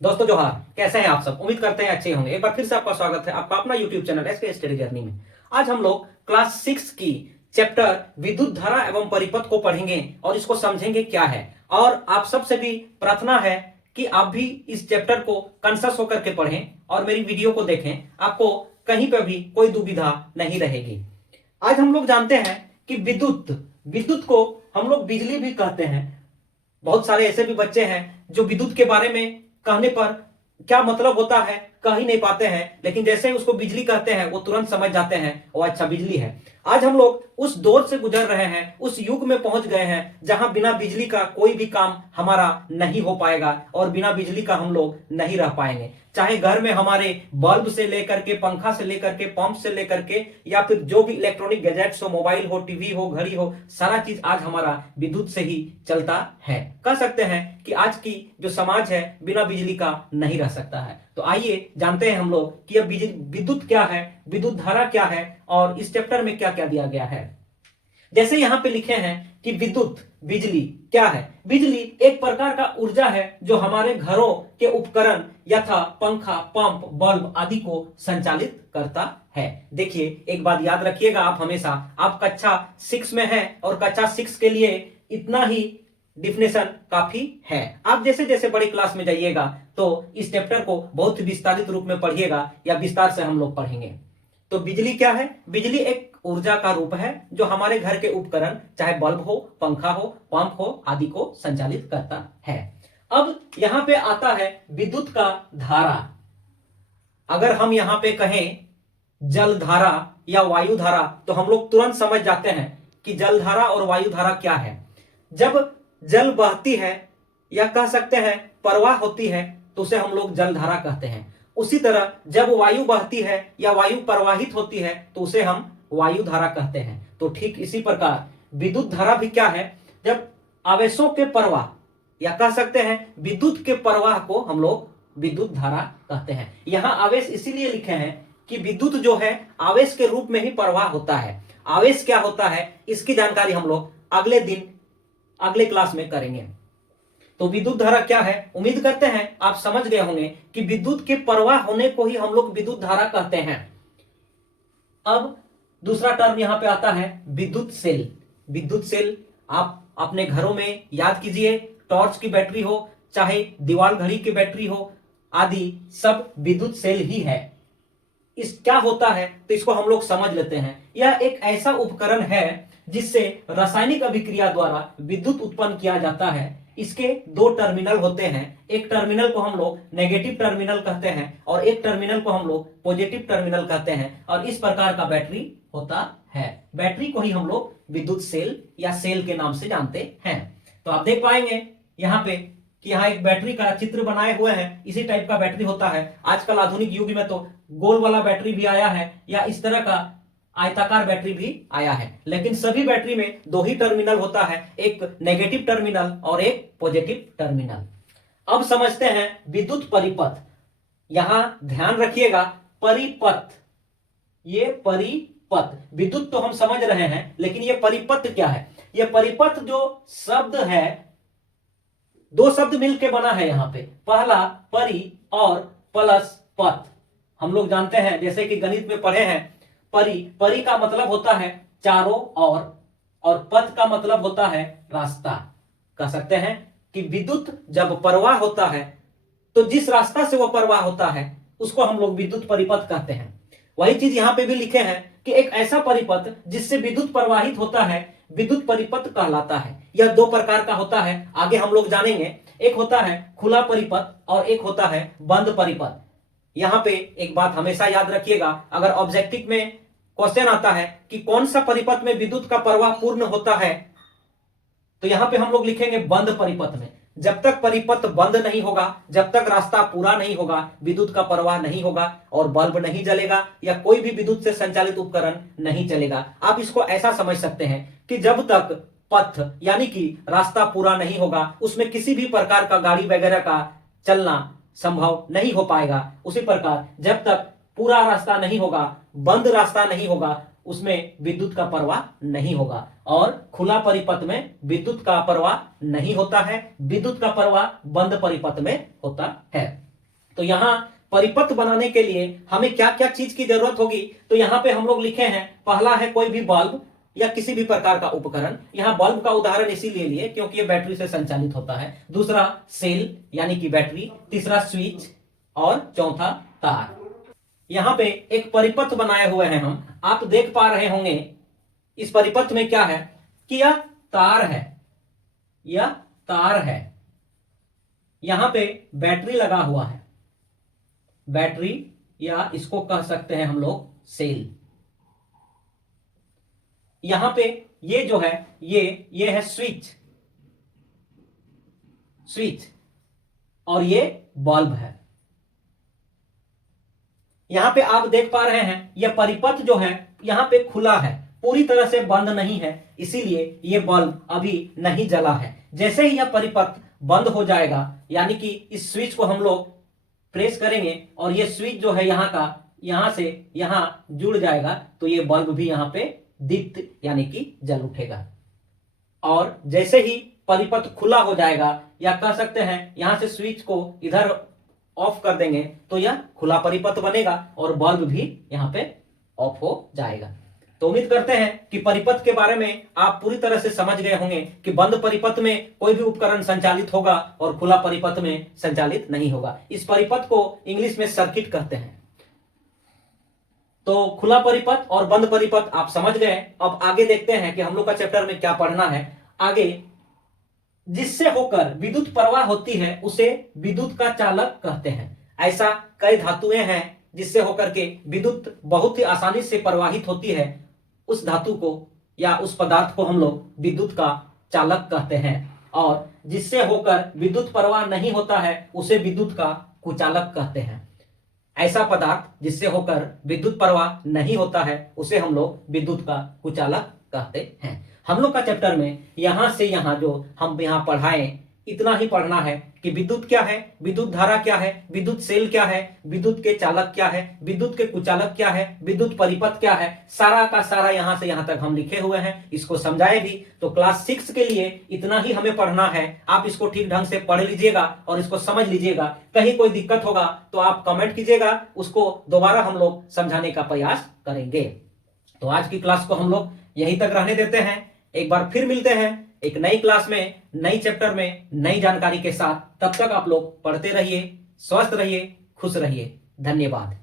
दोस्तों जोहार, कैसे हैं आप सब। उम्मीद करते हैं अच्छे होंगे। एक बार फिर से आपका स्वागत है आपका अपना YouTube channel SK study journey में। आज हम लोग क्लास 6 की चैप्टर विद्युत धारा एवं परिपथ को पढ़ेंगे और इसको समझेंगे क्या है। और आप सबसे भी प्रार्थना है कि आप भी इस चैप्टर को कंसस होकर के पढ़ें और मेरी वीडियो को देखें। आपको कहीं पर भी कोई दुविधा नहीं रहेगी। आज हम लोग जानते हैं कि विद्युत विद्युत को हम लोग बिजली भी कहते हैं। बहुत सारे ऐसे भी बच्चे हैं जो विद्युत के बारे में कहने पर क्या मतलब होता है कह ही नहीं पाते हैं, लेकिन जैसे ही उसको बिजली कहते हैं वो तुरंत समझ जाते हैं वो अच्छा बिजली है। आज हम लोग उस दौर से गुजर रहे हैं, उस युग में पहुंच गए हैं जहां बिना बिजली का कोई भी काम हमारा नहीं हो पाएगा और बिना बिजली का हम लोग नहीं रह पाएंगे। चाहे घर में हमारे बल्ब से लेकर के, पंखा से लेकर के, पंप से लेकर के, या फिर जो भी इलेक्ट्रॉनिक गैजेट्स हो, मोबाइल हो, टीवी हो, घड़ी हो, सारा चीज आज हमारा विद्युत से ही चलता है। कह सकते हैं कि आज की जो समाज है बिना बिजली का नहीं रह सकता है। तो आइए जानते हैं हम लोग कि अब विद्युत क्या है, विद्युत धारा क्या है और इस चैप्टर में क्या क्या दिया गया है। जैसे यहां पे लिखे हैं कि विद्युत बिजली क्या है। बिजली एक प्रकार का ऊर्जा है जो हमारे घरों के उपकरण यथा पंखा, पंप, बल्ब आदि को संचालित करता है। देखिए एक बात याद रखिएगा, आप हमेशा, आप कक्षा 6 में हैं और कक्षा 6 के लिए इतना ही डिफिनेशन काफी है। आप जैसे जैसे बड़ी क्लास में जाइएगा तो इस चैप्टर को बहुत विस्तारित रूप में पढ़िएगा या विस्तार से हम लोग पढ़ेंगे। तो बिजली क्या है? बिजली एक ऊर्जा का रूप है जो हमारे घर के उपकरण, चाहे बल्ब हो, पंखा हो, पंप हो आदि को संचालित करता है। अब यहां पे आता है विद्युत का धारा। अगर हम यहां पे कहें जल धारा या वायु धारा तो हम लोग तुरंत समझ जाते हैं कि जल धारा और वायु धारा क्या है। जब जल बहती है या कह सकते हैं प्रवाह होती है तो उसे हम लोग जल धारा कहते हैं। उसी तरह जब वायु बहती है या वायु प्रवाहित होती है तो उसे हम वायु धारा कहते हैं। तो ठीक इसी प्रकार विद्युत धारा भी क्या है? जब आवेशों के प्रवाह या कह सकते हैं विद्युत के प्रवाह को हम लोग विद्युत धारा कहते हैं। यहां आवेश इसीलिए लिखे हैं कि विद्युत जो है आवेश के रूप में ही प्रवाह होता है। आवेश क्या होता है इसकी जानकारी हम लोग अगले दिन अगले क्लास में करेंगे। तो विद्युत धारा क्या है? उम्मीद करते हैं आप समझ गए होंगे कि विद्युत के प्रवाह होने को ही हम लोग विद्युत धारा कहते हैं। अब दूसरा टर्म यहां पे आता है विद्युत सेल। विद्युत सेल आप अपने घरों में याद कीजिए, टॉर्च की बैटरी हो चाहे दीवार घड़ी की बैटरी हो आदि सब विद्युत सेल ही है। इस क्या होता है तो इसको हम लोग समझ लेते हैं। यह एक ऐसा उपकरण है जिससे रासायनिक अभिक्रिया द्वारा विद्युत उत्पन्न किया जाता है। इसके दो टर्मिनल होते हैं। एक टर्मिनल को हम लोग नेगेटिव टर्मिनल कहते हैं और एक टर्मिनल को हम लोग पॉजिटिव टर्मिनल कहते हैं और इस प्रकार का बैटरी होता है। बैटरी को ही हम लोग विद्युत सेल या सेल के नाम से जानते हैं। तो आप देख पाएंगे यहाँ पे कि यहाँ एक बैटरी का चित्र बनाए हुए हैं। इसी टाइप का बैटरी होता है। आजकल आधुनिक युग में तो गोल वाला बैटरी भी आया है या इस तरह का आयताकार बैटरी भी आया है, लेकिन सभी बैटरी में दो ही टर्मिनल होता है, एक नेगेटिव टर्मिनल और एक पॉजिटिव टर्मिनल। अब समझते हैं विद्युत परिपथ। यहां ध्यान रखिएगा परिपथ, ये परिपथ, विद्युत तो हम समझ रहे हैं लेकिन ये परिपथ क्या है? ये परिपथ जो शब्द है, दो शब्द मिलकर बना है यहाँ पे। पहला परि और प्लस पथ। हम लोग जानते हैं जैसे कि गणित में पढ़े हैं, परि का मतलब होता है चारों ओर और पथ का मतलब होता है रास्ता। कह सकते हैं कि विद्युत जब प्रवाह होता है तो जिस रास्ता से वह प्रवाह होता है उसको हम लोग विद्युत परिपथ कहते हैं। वही चीज यहां पे भी लिखे हैं कि एक ऐसा परिपथ जिससे विद्युत प्रवाहित होता है विद्युत परिपथ कहलाता है। यह दो प्रकार का होता है, आगे हम लोग जानेंगे। एक होता है खुला परिपथ और एक होता है बंद परिपथ। यहां पे एक बात हमेशा याद रखिएगा, अगर ऑब्जेक्टिव में क्वेश्चन आता है कि कौन सा परिपथ में विद्युत का प्रवाह पूर्ण होता है तो यहां पे हम लोग लिखेंगे बंद परिपथ में। जब तक परिपथ बंद नहीं होगा, जब तक रास्ता पूरा नहीं होगा, विद्युत का प्रवाह नहीं होगा और बल्ब नहीं जलेगा या कोई भी विद्युत से संचालित उपकरण नहीं चलेगा। आप इसको ऐसा समझ सकते हैं कि जब तक पथ यानी कि रास्ता पूरा नहीं होगा उसमें किसी भी प्रकार का गाड़ी वगैरह का चलना संभव नहीं हो पाएगा। उसी प्रकार जब तक पूरा रास्ता नहीं होगा, बंद रास्ता नहीं होगा, उसमें विद्युत का प्रवाह नहीं होगा। और खुला परिपथ में विद्युत का प्रवाह नहीं होता है, विद्युत का प्रवाह बंद परिपथ में होता है। तो यहाँ परिपथ बनाने के लिए हमें क्या क्या चीज की जरूरत होगी, तो यहाँ पे हम लोग लिखे हैं, पहला है कोई भी बल्ब या किसी भी प्रकार का उपकरण। यहाँ बल्ब का उदाहरण इसीलिए लिए क्योंकि ये बैटरी से संचालित होता है। दूसरा सेल यानी कि बैटरी, तीसरा स्विच और चौथा तार। यहाँ पे एक परिपथ बनाए हुए हैं हम, आप देख पा रहे होंगे इस परिपथ में क्या है कि यह तार है, यह तार है। यहां पे बैटरी लगा हुआ है, बैटरी या इसको कह सकते हैं हम लोग सेल। यहां पे ये जो है ये है स्विच, स्विच, और ये बल्ब है। यहां पे आप देख पा रहे हैं यह परिपथ जो है यहां पे खुला है, पूरी तरह से बंद नहीं है, इसीलिए यह बल्ब अभी नहीं जला है। जैसे ही यह परिपथ बंद हो जाएगा यानी कि इस स्विच को हम लोग प्रेस करेंगे और ये स्विच जो है यहां से यहां जुड़ जाएगा, तो ये बल्ब भी यहां पे दीप्त यानी कि जल उठेगा। और जैसे ही परिपथ खुला हो जाएगा या कह सकते हैं यहां से स्विच को इधर ऑफ कर देंगे तो यह खुला परिपथ बनेगा और बल्ब भी यहां पे ऑफ हो जाएगा। तो उम्मीद करते हैं कि परिपथ के बारे में आप पूरी तरह से समझ गए होंगे कि बंद परिपथ में कोई भी उपकरण संचालित होगा और खुला परिपथ में संचालित नहीं होगा। इस परिपथ को इंग्लिश में सर्किट कहते हैं। तो खुला परिपथ और बंद परिपथ आप समझ गए। अब आगे देखते हैं कि हम लोग का चैप्टर में क्या पढ़ना है। आगे जिससे होकर विद्युत प्रवाह होती है उसे विद्युत का चालक कहते हैं। ऐसा कई धातुएं हैं जिससे होकर के विद्युत बहुत ही आसानी से प्रवाहित होती है, उस धातु को या उस पदार्थ को हम लोग विद्युत का चालक कहते हैं। और जिससे होकर विद्युत प्रवाह नहीं होता है उसे विद्युत का कुचालक कहते हैं। ऐसा पदार्थ जिससे होकर विद्युत प्रवाह नहीं होता है उसे हम लोग विद्युत का कुचालक कहते हैं। हम लोग का चैप्टर में यहां से यहां जो हम यहां पढ़ाएं इतना ही पढ़ना है कि विद्युत क्या है, विद्युत धारा क्या है, विद्युत सेल क्या है, विद्युत के चालक क्या है, विद्युत के कुचालक क्या है, विद्युत परिपथ क्या है, सारा का सारा यहां से यहां तक हम लिखे हुए हैं। इसको समझाए भी। तो क्लास 6 के लिए इतना ही हमें पढ़ना है। आप इसको ठीक ढंग से पढ़ लीजिएगा और इसको समझ लीजिएगा। कहीं कोई दिक्कत होगा तो आप कमेंट कीजिएगा, उसको दोबारा हम लोग समझाने का प्रयास करेंगे। तो आज की क्लास को हम लोग यहीं तक रहने देते हैं। एक बार फिर मिलते हैं एक नई क्लास में, नई चैप्टर में, नई जानकारी के साथ। तब तक आप लोग पढ़ते रहिए, स्वस्थ रहिए, खुश रहिए। धन्यवाद।